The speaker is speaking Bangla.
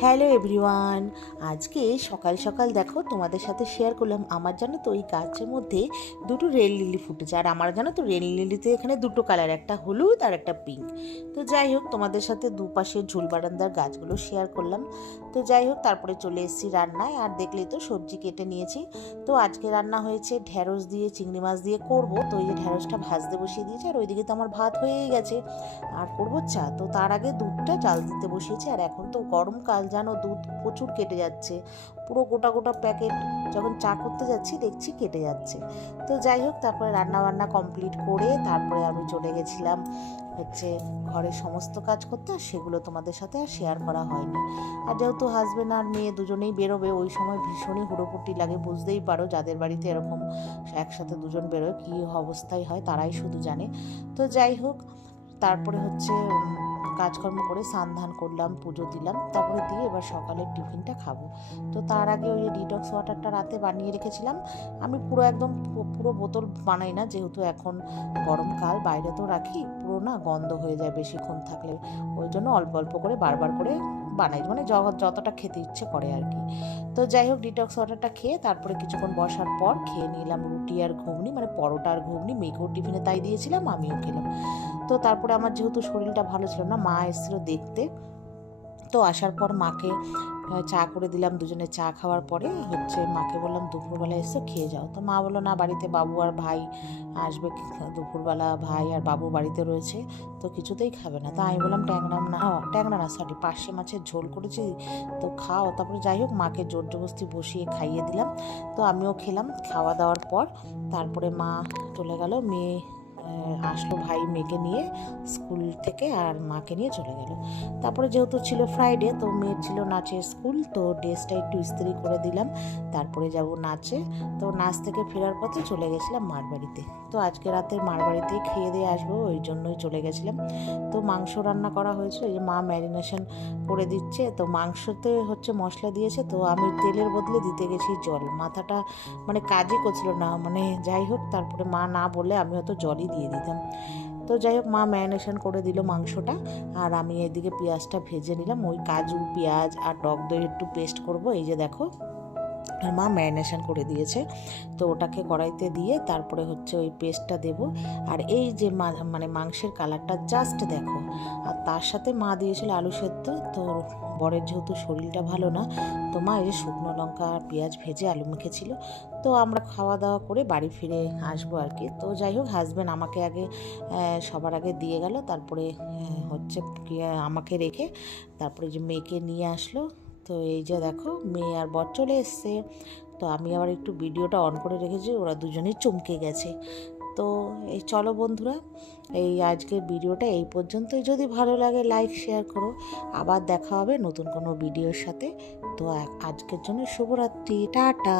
Hello everyone. আজকে সকাল সকাল দেখো তোমাদের সাথে শেয়ার করলাম আমার জানো তো ওই গাছের মধ্যে দুটো রেল লিলি ফুটেছে। আর আমার জানো তো রেল লিলিতে এখানে দুটো কালার, একটা হলুদ আর একটা পিঙ্ক। তো যাই হোক তোমাদের সাথে দুপাশে ঝুল বারান্দার গাছগুলো শেয়ার করলাম। তো যাই হোক তারপরে চলে এসেছি রান্নায়। আর দেখলেই তো সবজি কেটে নিয়েছি। তো আজকে রান্না হয়েছে ঢ্যাঁড়স দিয়ে চিংড়ি মাছ দিয়ে করব। তো এই যে ঢ্যাঁড়সটা ভাজতে বসিয়ে দিয়েছি, আর ওইদিকে তো আমার ভাত হয়েই গেছে। আর করবো চা। তো তার আগে দুধটা জাল দিতে বসিয়েছি। আর এখন তো গরমকাল জানো, দুধ প্রচুর কেটে যাচ্ছে, পুরো গোটা গোটা প্যাকেট। যখন চা করতে যাচ্ছি দেখছি কেটে যাচ্ছে। তো যাই হোক তারপরে রান্না বান্না কমপ্লিট করে তারপরে আমি চলে গেছিলাম ঘরের সমস্ত কাজ করতে। আর সেগুলো তোমাদের সাথে আর শেয়ার করা হয়নি। আর যেহেতু হাজবেন্ড আর মেয়ে দুজনেই বেরোবে, ওই সময় ভীষণই হুড়োপুটি লাগে, বুঝতেই পারো যাদের বাড়িতে এরকম একসাথে দুজন বেরোয় কী অবস্থায় হয় তারাই শুধু জানে। তো যাই হোক তারপরে কাজকর্ম করে স্নান ধান করলাম, পুজো দিলাম, তারপরে দিয়ে এবার সকালের টিফিনটা খাবো। তো তার আগে ওই ডিটক্স ওয়াটারটা রাতে বানিয়ে রেখেছিলাম। আমি পুরো বোতল বানাই না, যেহেতু এখন গরমকাল, বাইরে তো রাখি, পুরো না গন্ধ হয়ে যায় বেশিক্ষণ থাকলে। ওই জন্য অল্প অল্প করে বারবার করে বানাই, মানে যতটা খেতে ইচ্ছে করে আর কি। তো যাই হোক ডিটক্স ওয়াটারটা খেয়ে তারপরে কিছুক্ষণ বসার পর খেয়ে নিলাম রুটি আর ঘুগনি, মানে পরোটা আর ঘুগনি। মেঘেও টিফিনে তাই দিয়েছিলাম, আমিও খেলাম। তো তারপরে আমার যেহেতু শরীরটা ভালো ছিল না, মা এসেছিলো দেখতে। তো আসার পর মাকে চা করে দিলাম। দুজনে চা খাওয়ার পরে মাকে বললাম দুপুরবেলা এসে খেয়ে যাও। তো মা বললো না, বাড়িতে বাবু আর ভাই আসবে, দুপুরবেলা ভাই আর বাবু বাড়িতে রয়েছে, তো কিছুতেই খাবে না। তো আমি বললাম ট্যাংরা না সরি পার্শে মাছের ঝোল করেছি, তো খাও। তারপরে যাই হোক মাকে জোর জবরদস্তি বসিয়ে খাইয়ে দিলাম। তো আমিও খেলাম। খাওয়া দাওয়ার পর তারপরে মা চলে গেল, মেয়ে আসলো, ভাই মেয়েকে নিয়ে স্কুল থেকে, আর মাকে নিয়ে চলে গেল। তারপরে যেহেতু ছিল ফ্রাইডে, তো মেয়ের ছিল নাচের স্কুল, তো ড্রেসটা একটু ইস্ত্রি করে দিলাম, তারপরে যাব নাচে। তো নাচ থেকে ফেরার পথে চলে গেছিলাম মার বাড়িতে। তো আজকে রাতে মার বাড়িতেই খেয়ে দিয়ে আসবো, ওই জন্যই চলে গেছিলাম। তো মাংস রান্না করা হয়েছিল, এই যে মা ম্যারিনেশন করে দিচ্ছে। তো মাংসতে মশলা দিয়েছে, তো আমি তেলের বদলে দিতে গেছি জল। মাথাটা মানে কাজই করছিল না, মানে যাই হোক তারপরে মা না বলে আমি হয়তো জলই দিয়ে দিতাম। তো যাই হোক মা ম্যারিনেশন করে দিল মাংসটা, আর আমি এদিকে পেঁয়াজটা ভেজে নিলাম। ওই কাজু পেঁয়াজ আর টক দই একটু পেস্ট করব, এই যে দেখো। আর মা ম্যারিনেশন করে দিয়েছে, তো ওটাকে কড়াইতে দিয়ে তারপরে ওই পেস্টটা দেব। আর এই যে মানে মাংসের কালারটা জাস্ট দেখো। আর তার সাথে মা দিয়েছিল আলু সেদ্ধ। তো বরের যেহেতু শরীরটা ভালো না, তো মা এই যে শুকনো লঙ্কা আর পেঁয়াজ ভেজে আলু মেখেছিল। তো আমরা খাওয়া দাওয়া করে বাড়ি ফিরে আসবো আর কি। তো যাই হোক হাজব্যান্ড আমাকে আগে সবার আগে দিয়ে গেল, তারপরে আমাকে রেখে তারপরে যে মেয়েকে নিয়ে আসলো। তো এই যে দেখো মেয়ে আর বর চলে এসছে। তো আমি আবার একটু ভিডিওটা অন করে রেখেছি, ওরা দুজনেই চমকে গেছে। তো এই চলো বন্ধুরা, এই আজকের ভিডিওটা এই পর্যন্তই। যদি ভালো লাগে লাইক শেয়ার করো। আবার দেখা হবে নতুন কোনো ভিডিওর সাথে। তো আজকের জন্য শুভরাত্রি, টাটা।